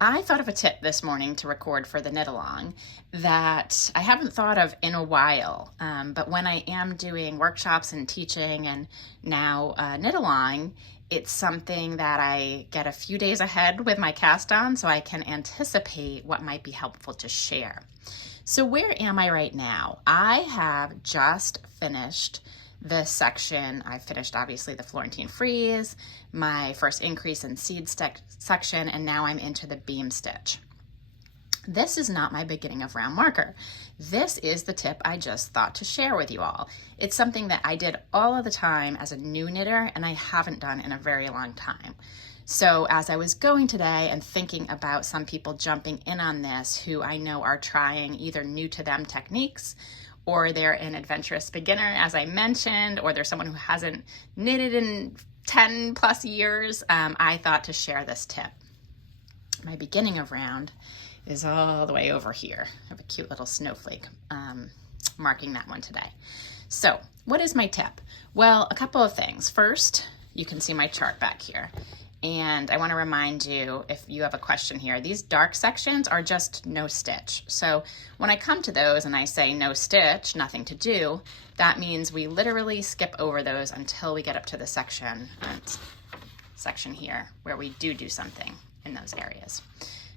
I thought of a tip this morning to record for the knit along that I haven't thought of in a while. But when I am doing workshops and teaching and now knit along, it's something that I get a few days ahead with my cast on so I can anticipate what might be helpful to share. So where am I right now? I have just finished this section. I finished obviously the Florentine frieze, my first increase in seed section, and now I'm into the beam stitch. This is not my beginning of round marker. This is the tip I just thought to share with you all. It's something that I did all of the time as a new knitter and I haven't done in a very long time. So as I was going today and thinking about some people jumping in on this who I know are trying either new to them techniques, or they're an adventurous beginner, as I mentioned, or they're someone who hasn't knitted in 10 plus years, I thought to share this tip. My beginning of round is all the way over here. I have a cute little snowflake marking that one today. So what is my tip? Well, a couple of things. First, you can see my chart back here. And I want to remind you, if you have a question here, these dark sections are just no stitch. So when I come to those and I say no stitch, nothing to do, that means we literally skip over those until we get up to the section here where we do something in those areas.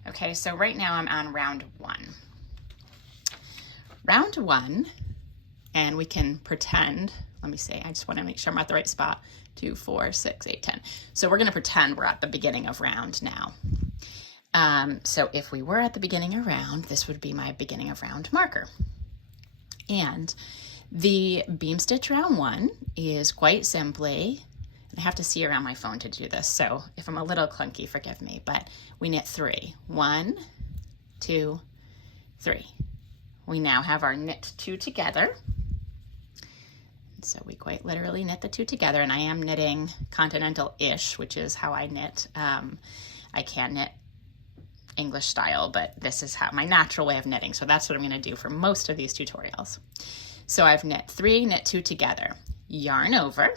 Okay, so right now I'm on round one. Round one, and we can pretend, let me see, I just want to make sure I'm at the right spot. 2, 4, 6, 8, 10. So we're going to pretend we're at the beginning of round now. So if we were at the beginning of round, this would be my beginning of round marker. And the beam stitch round one is quite simply, and I have to see around my phone to do this, so if I'm a little clunky, forgive me, but we knit 3. 1, 2, 3. We now have our knit 2 together. So we quite literally knit the 2 together, and I am knitting continental-ish, which is how I knit. I can't knit English style, but this is how my natural way of knitting. So that's what I'm going to do for most of these tutorials. So I've knit 3, knit 2 together, yarn over.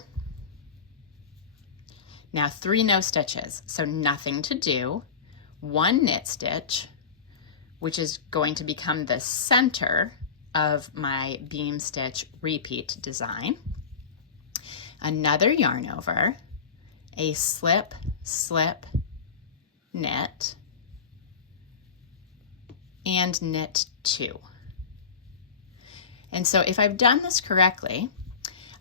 Now 3 no stitches, so nothing to do. 1 knit stitch, which is going to become the center of my beam stitch repeat design. Another yarn over, a slip, slip, knit, and knit 2. And so if I've done this correctly,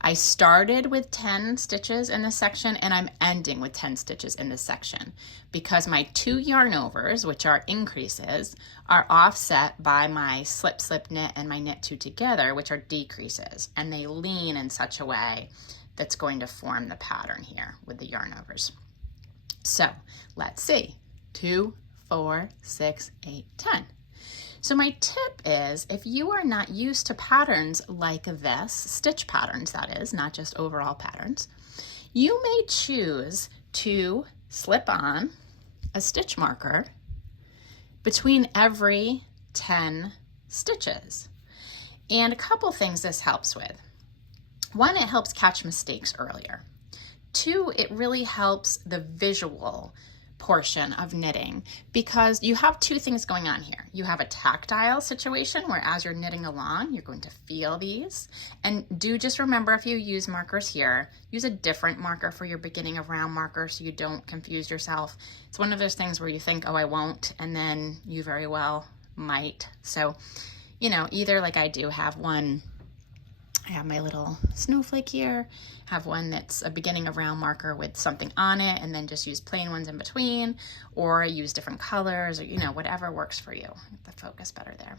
I started with 10 stitches in this section and I'm ending with 10 stitches in this section because my 2 yarn overs, which are increases, are offset by my slip, slip, knit and my knit 2 together, which are decreases, and they lean in such a way that's going to form the pattern here with the yarn overs. So let's see, 2, 4, 6, 8, 10. So my tip is, if you are not used to patterns like this, stitch patterns that is, not just overall patterns, you may choose to slip on a stitch marker between every 10 stitches. And a couple things this helps with. 1, it helps catch mistakes earlier. 2, it really helps the visual portion of knitting because you have 2 things going on here. You have a tactile situation where as you're knitting along, you're going to feel these. And do just remember, if you use markers here, use a different marker for your beginning of round marker so you don't confuse yourself. It's one of those things where you think, oh, I won't, and then you very well might. So, you know, either like I do have one, I have my little snowflake here, have one that's a beginning of round marker with something on it, and then just use plain ones in between, or use different colors, or, you know, whatever works for you. Get the focus better there.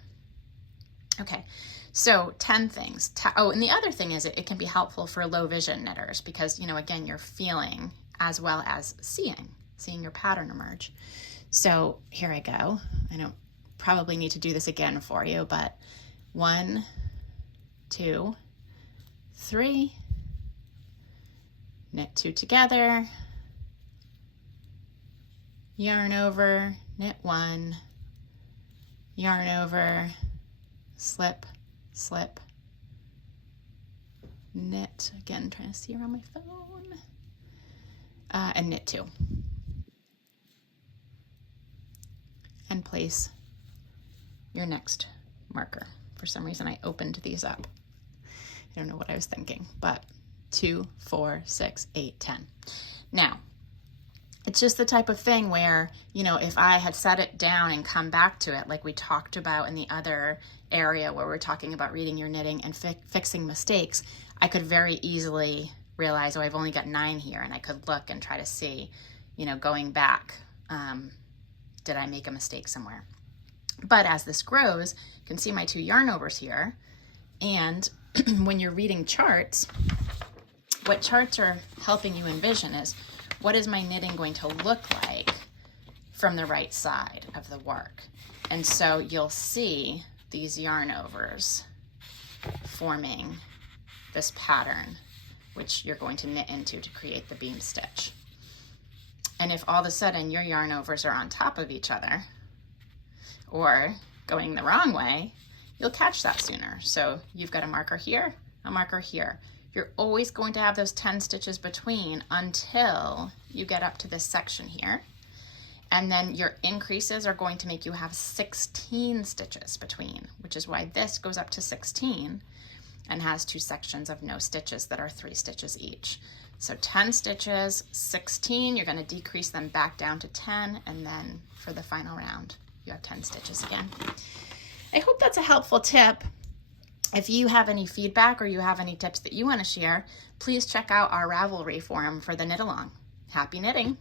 Okay, so 10 things. Oh, and the other thing is it can be helpful for low vision knitters because, you know, again, you're feeling as well as seeing your pattern emerge. So here I go. I don't probably need to do this again for you, but 1, 2, 3, knit 2 together, yarn over, knit 1, yarn over, slip, slip, knit, again trying to see around my phone, and knit 2. and place your next marker. For some reason, I opened these up. I don't know what I was thinking, but 2, 4, 6, 8, 10. Now, it's just the type of thing where, you know, if I had set it down and come back to it, like we talked about in the other area where we're talking about reading your knitting and fixing mistakes, I could very easily realize, oh, I've only got 9 here, and I could look and try to see, you know, going back, did I make a mistake somewhere? But as this grows, you can see my 2 yarn overs here, and when you're reading charts, what charts are helping you envision is, what is my knitting going to look like from the right side of the work? And so you'll see these yarn overs forming this pattern, which you're going to knit into to create the beam stitch. And if all of a sudden your yarn overs are on top of each other or going the wrong way, you'll catch that sooner. So you've got a marker here, a marker here. You're always going to have those 10 stitches between until you get up to this section here. And then your increases are going to make you have 16 stitches between, which is why this goes up to 16 and has 2 sections of no stitches that are 3 stitches each. So 10 stitches, 16, you're going to decrease them back down to 10, and then for the final round, you have 10 stitches again. I hope that's a helpful tip. If you have any feedback or you have any tips that you want to share, please check out our Ravelry forum for the knit along. Happy knitting!